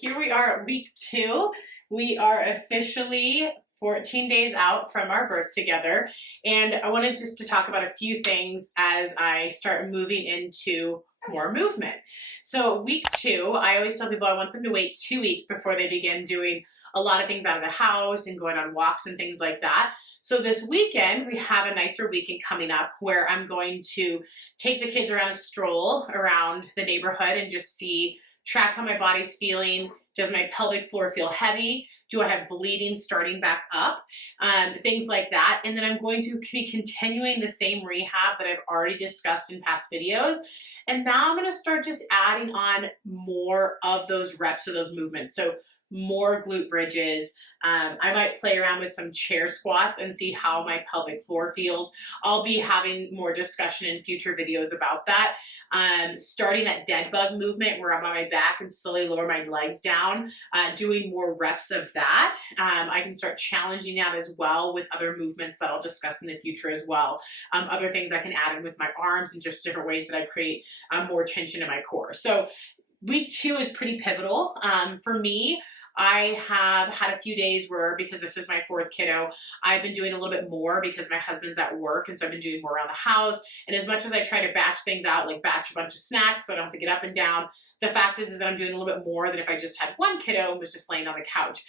here we are at week 2. We are officially 14 days out from our birth together. And I wanted just to talk about a few things as I start moving into more movement. So week 2, I always tell people I want them to wait 2 weeks before they begin doing a lot of things out of the house and going on walks and things like that. So this weekend, we have a nicer weekend coming up where I'm going to take the kids around a stroll around the neighborhood and just track how my body's feeling. Does my pelvic floor feel heavy? Do I have bleeding starting back up? Things like that. And then I'm going to be continuing the same rehab that I've already discussed in past videos. And now I'm going to start just adding on more of those reps of those movements. So more glute bridges. I might play around with some chair squats and see how my pelvic floor feels. I'll be having more discussion in future videos about that. Starting that dead bug movement where I'm on my back and slowly lower my legs down, doing more reps of that. I can start challenging that as well with other movements that I'll discuss in the future as well. Other things I can add in with my arms and just different ways that I create more tension in my core. So week 2 is pretty pivotal. For me, I have had a few days where, because this is my 4th kiddo, I've been doing a little bit more because my husband's at work, and so I've been doing more around the house. And as much as I try to batch things out, like batch a bunch of snacks so I don't have to get up and down, the fact is that I'm doing a little bit more than if I just had one kiddo and was just laying on the couch.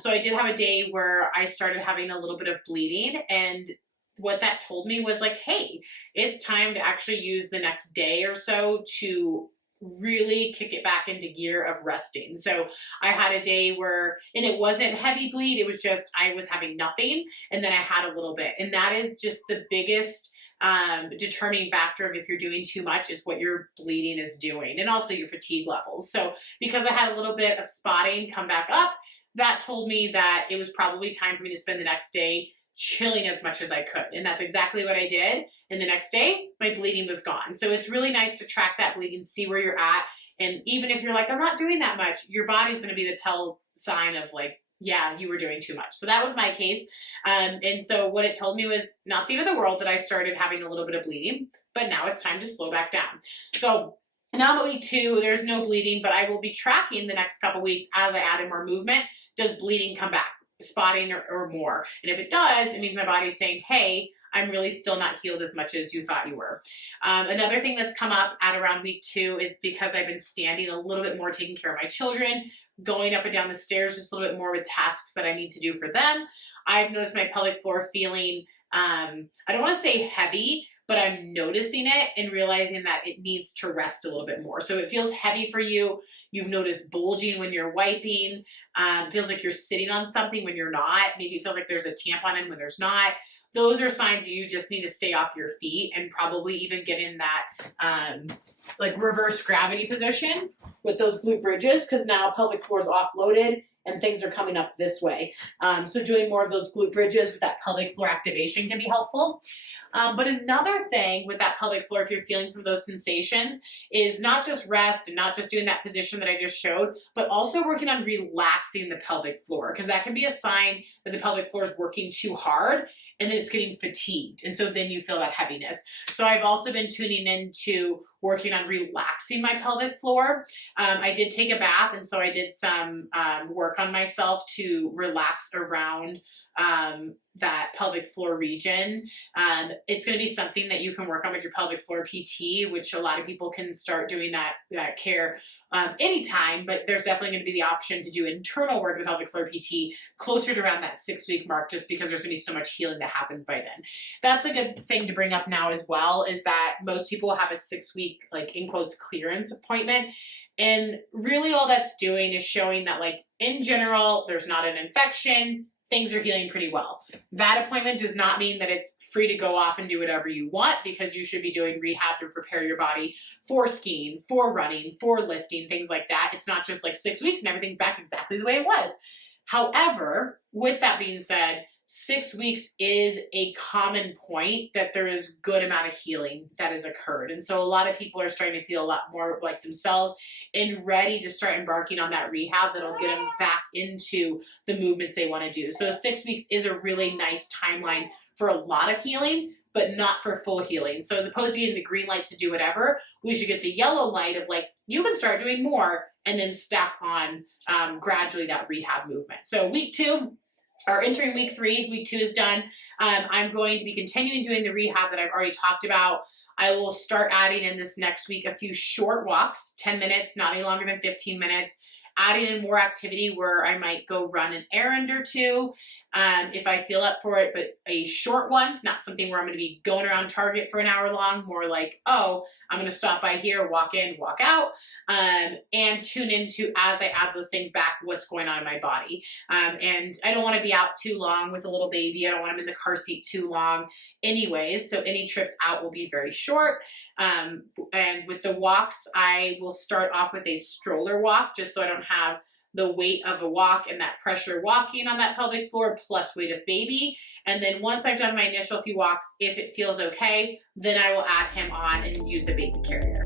So I did have a day where I started having a little bit of bleeding, and what that told me was like, hey, it's time to actually use the next day or so to really kick it back into gear of resting. So I had a day where, and it wasn't heavy bleed, it was just, I was having nothing, and then I had a little bit. And that is just the biggest determining factor of if you're doing too much is what your bleeding is doing, and also your fatigue levels. So because I had a little bit of spotting come back up, that told me that it was probably time for me to spend the next day chilling as much as I could. And that's exactly what I did. And the next day, my bleeding was gone. So it's really nice to track that bleeding, see where you're at. And even if you're like, I'm not doing that much, your body's going to be the tell sign of like, yeah, you were doing too much. So that was my case. And so what it told me was not the end of the world that I started having a little bit of bleeding, but now it's time to slow back down. So now I'm at week 2, there's no bleeding, but I will be tracking the next couple weeks as I add in more movement. Does bleeding come back? Spotting or more. And if it does, it means my body's saying, hey, I'm really still not healed as much as you thought you were. Another thing that's come up at around week 2 is because I've been standing a little bit more, taking care of my children, going up and down the stairs just a little bit more with tasks that I need to do for them. I've noticed my pelvic floor feeling, I don't want to say heavy, but I'm noticing it and realizing that it needs to rest a little bit more. So it feels heavy for you. You've noticed bulging when you're wiping. Feels like you're sitting on something when you're not. Maybe it feels like there's a tampon in when there's not. Those are signs that you just need to stay off your feet and probably even get in that like reverse gravity position with those glute bridges, because now pelvic floor is offloaded and things are coming up this way. So doing more of those glute bridges with that pelvic floor activation can be helpful. But another thing with that pelvic floor, if you're feeling some of those sensations, is not just rest and not just doing that position that I just showed, but also working on relaxing the pelvic floor, because that can be a sign that the pelvic floor is working too hard and then it's getting fatigued. And so then you feel that heaviness. So I've also been tuning into working on relaxing my pelvic floor. I did take a bath, and so I did some work on myself to relax around that pelvic floor region. It's going to be something that you can work on with your pelvic floor PT, which a lot of people can start doing that care anytime, but there's definitely going to be the option to do internal work with the pelvic floor PT closer to around that 6-week mark, just because there's going to be so much healing that happens by then. That's a good thing to bring up now as well, is that most people have a 6-week, like in quotes, clearance appointment. And really all that's doing is showing that, like, in general, there's not an infection, things are healing pretty well. That appointment does not mean that it's free to go off and do whatever you want, because you should be doing rehab to prepare your body for skiing, for running, for lifting, things like that. It's not just like 6 weeks and everything's back exactly the way it was. However, with that being said, 6 weeks is a common point that there is good amount of healing that has occurred. And so a lot of people are starting to feel a lot more like themselves and ready to start embarking on that rehab that'll get them back into the movements they want to do. So 6 weeks is a really nice timeline for a lot of healing, but not for full healing. So as opposed to getting the green light to do whatever, we should get the yellow light of like, you can start doing more and then stack on gradually that rehab movement. So week 2, or entering week 3, week 2 is done. I'm going to be continuing doing the rehab that I've already talked about. I will start adding in this next week a few short walks, 10 minutes, not any longer than 15 minutes, adding in more activity where I might go run an errand or two if I feel up for it, but a short one, not something where I'm going to be going around Target for an hour long, more like, oh, I'm going to stop by here, walk in, walk out, and tune into, as I add those things back, what's going on in my body. And I don't want to be out too long with a little baby. I don't want him in the car seat too long anyways, so any trips out will be very short. And with the walks, I will start off with a stroller walk, just so I don't have the weight of a walk and that pressure walking on that pelvic floor plus weight of baby. And then once I've done my initial few walks, if it feels okay, then I will add him on and use a baby carrier.